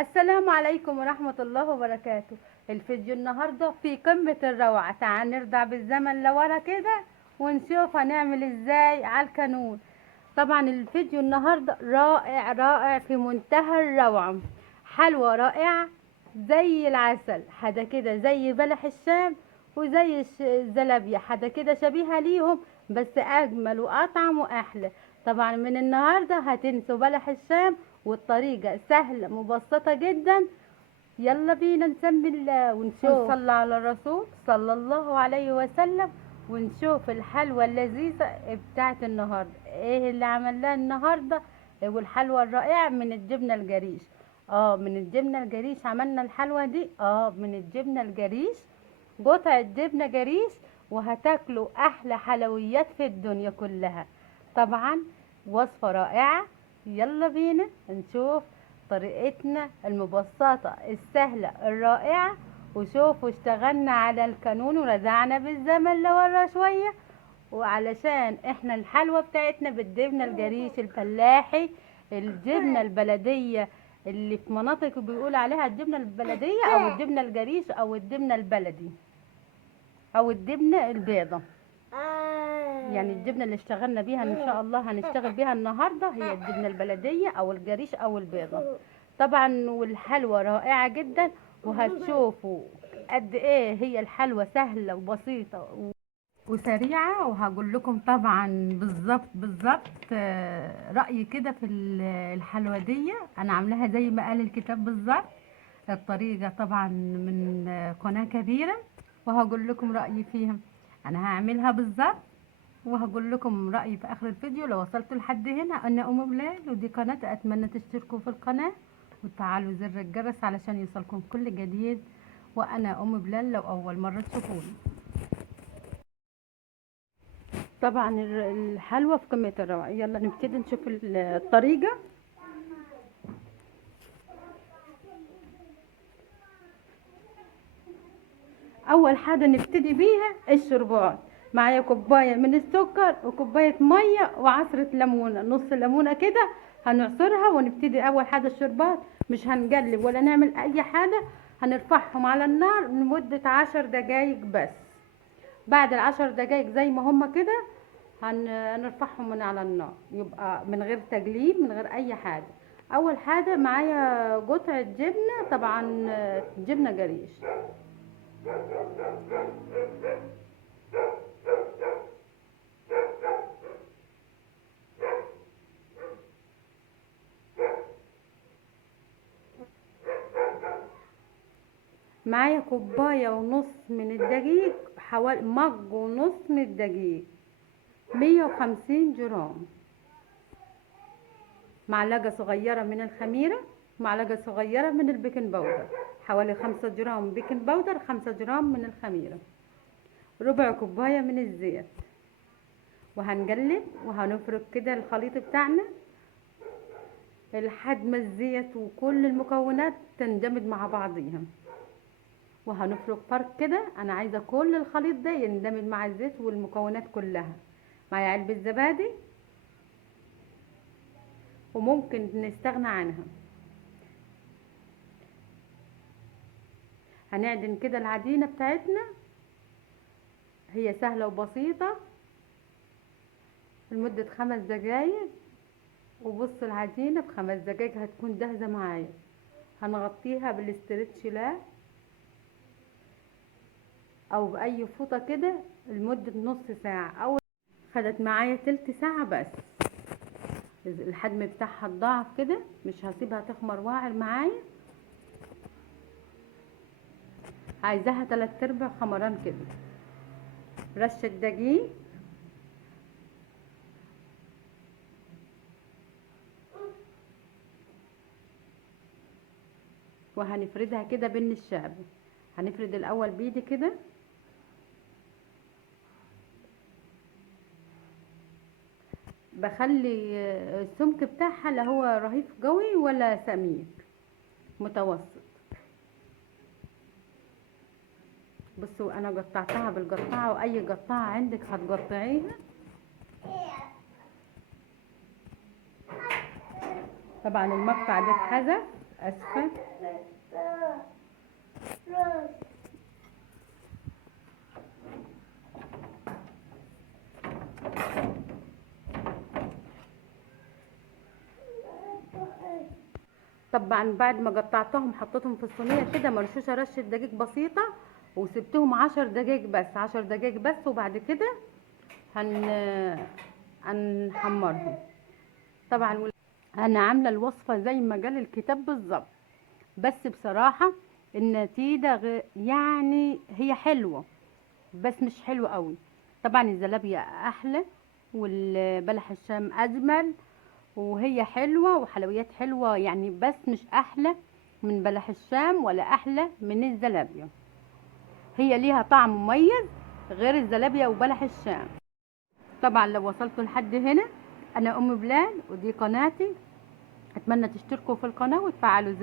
السلام عليكم ورحمة الله وبركاته. الفيديو النهاردة في قمة الروعة. تعال نرجع بالزمن لورا كده ونشوف هنعمل ازاي على الكانون. طبعا الفيديو النهاردة رائع رائع في منتهى الروعة. حلوة رائعة زي العسل، حدا كده زي بلح الشام وزي الزلابية، حدا كده شبيهة ليهم بس أجمل وأطعم وأحلى. طبعا من النهاردة هتنسوا بلح الشام، والطريقة سهلة مبسطة جدا. يلا بينا نسمي الله ونشوف ونصلي على الرسول صلى الله عليه وسلم ونشوف الحلوى اللذيذة بتاعت النهاردة. ايه اللي عملناه النهاردة؟ والحلوى الرائعة من الجبنة الجريش. من الجبنة الجريش عملنا الحلوى دي. من الجبنة الجريش، قطعة جبنة جريش، وهتاكلوا احلى حلويات في الدنيا كلها. طبعا وصفة رائعة. يلا بينا نشوف طريقتنا المبسطة السهلة الرائعة. وشوفوا اشتغلنا على الكانون ورجعنا بالزمن لورا شوية، وعلشان احنا الحلوة بتاعتنا بالجبنة الجريش الفلاحي، الجبنة البلدية اللي في مناطق بيقول عليها الجبنة البلدية او الجبنة الجريش او الجبنة البلدي او الجبنة البيضة. يعني الجبنة اللي اشتغلنا بيها ان شاء الله هنشتغل بيها النهاردة هي الجبنة البلدية او الجريش او البيضة. طبعا والحلوى رائعة جدا، وهتشوفوا قد ايه هي الحلوى سهلة وبسيطة وسريعة. وهقول لكم طبعا بالظبط رأيي كده في الحلوى دي. انا عاملاها زي ما قال الكتاب بالظبط. الطريقة طبعا من قناة كبيرة، وهقول لكم رأيي فيها. انا هعملها بالظبط وهقول لكم رأيي في آخر الفيديو. لو وصلتوا لحد هنا أنا أم بلال، ودي قناة أتمنى تشتركوا في القناة وتفعلوا زر الجرس علشان يوصلكم كل جديد. وأنا أم بلال لو أول مرة تشوفوني. طبعا الحلوى في قمة الروعة. يلا نبتدي نشوف الطريقة. أول حاجة نبتدي بيها الشربات. معايا كوباية من السكر وكوباية مية وعصرة ليمونة، نص ليمونة كده هنعصرها. ونبتدي أول حاجة الشربات، مش هنقلب ولا نعمل أي حاجة. هنرفعهم على النار لمدة 10 دقايق بس. بعد ال10 دقايق زي ما هما كده هنرفعهم من على النار، يبقى من غير تقليب من غير أي حاجة. أول حاجة معايا قطعة جبنة، طبعا جبنة قريش. معايا كوباية ونص من الدقيق، حوالي مج ونص من الدقيق، 150 جرام. معلقة صغيرة من الخميرة، معلقة صغيرة من البيكنج باودر، حوالي 5 جرام بيكنج باودر، 5 جرام من الخميرة، ربع كوباية من الزيت. وهنقلب وهنفرك كده الخليط بتاعنا لحد ما الزيت وكل المكونات تندمج مع بعضيها. وهنفرك فرك كده. انا عايزه كل الخليط ده يندمج مع الزيت والمكونات كلها. معايا علبه زبادي وممكن نستغنى عنها. هنعجن كده العجينه بتاعتنا، هي سهله وبسيطه لمده 5 دقايق. وبص العجينه ب5 دقايق هتكون جاهزه معايا. هنغطيها بالاسترتش لاب او باي فوطه كده لمده نص ساعه. او خدت معايا تلت ساعه بس. الحجم بتاعها اتضاعف كده، مش هسيبها تخمر واعر معايا. عايزاها 3/4 خمران كده. رشة دقيق، وهنفردها كده بين الشعب. هنفرد الاول بايدي كده، بخلي السمك بتاعها لا هو رهيف قوي ولا سميك، متوسط. بصوا انا قطعتها بالقطاعه، واي قطاعه عندك هتقطعيها. طبعا المقطع ده اتحذف اسفه. طبعا بعد ما قطعتهم حطيتهم في الصينيه كده مرشوشه رشه دقيق بسيطه، وسبتهم 10 دقايق بس، 10 دقايق بس، وبعد كده هنحمرهم. طبعا انا عامله الوصفه زي ما قال الكتاب بالظبط، بس بصراحه النتيجه يعني هي حلوه بس مش حلوه قوي. طبعا الزلابيه احلى والبلح الشام اجمل، وهي حلوه وحلويات حلوه يعني، بس مش احلى من بلح الشام ولا احلى من الزلابيه. هي ليها طعم مميز غير الزلابيه وبلح الشام. طبعا لو وصلتوا لحد هنا، انا ام بلال ودي قناتي، اتمنى تشتركوا في القناه وتفعلوا زر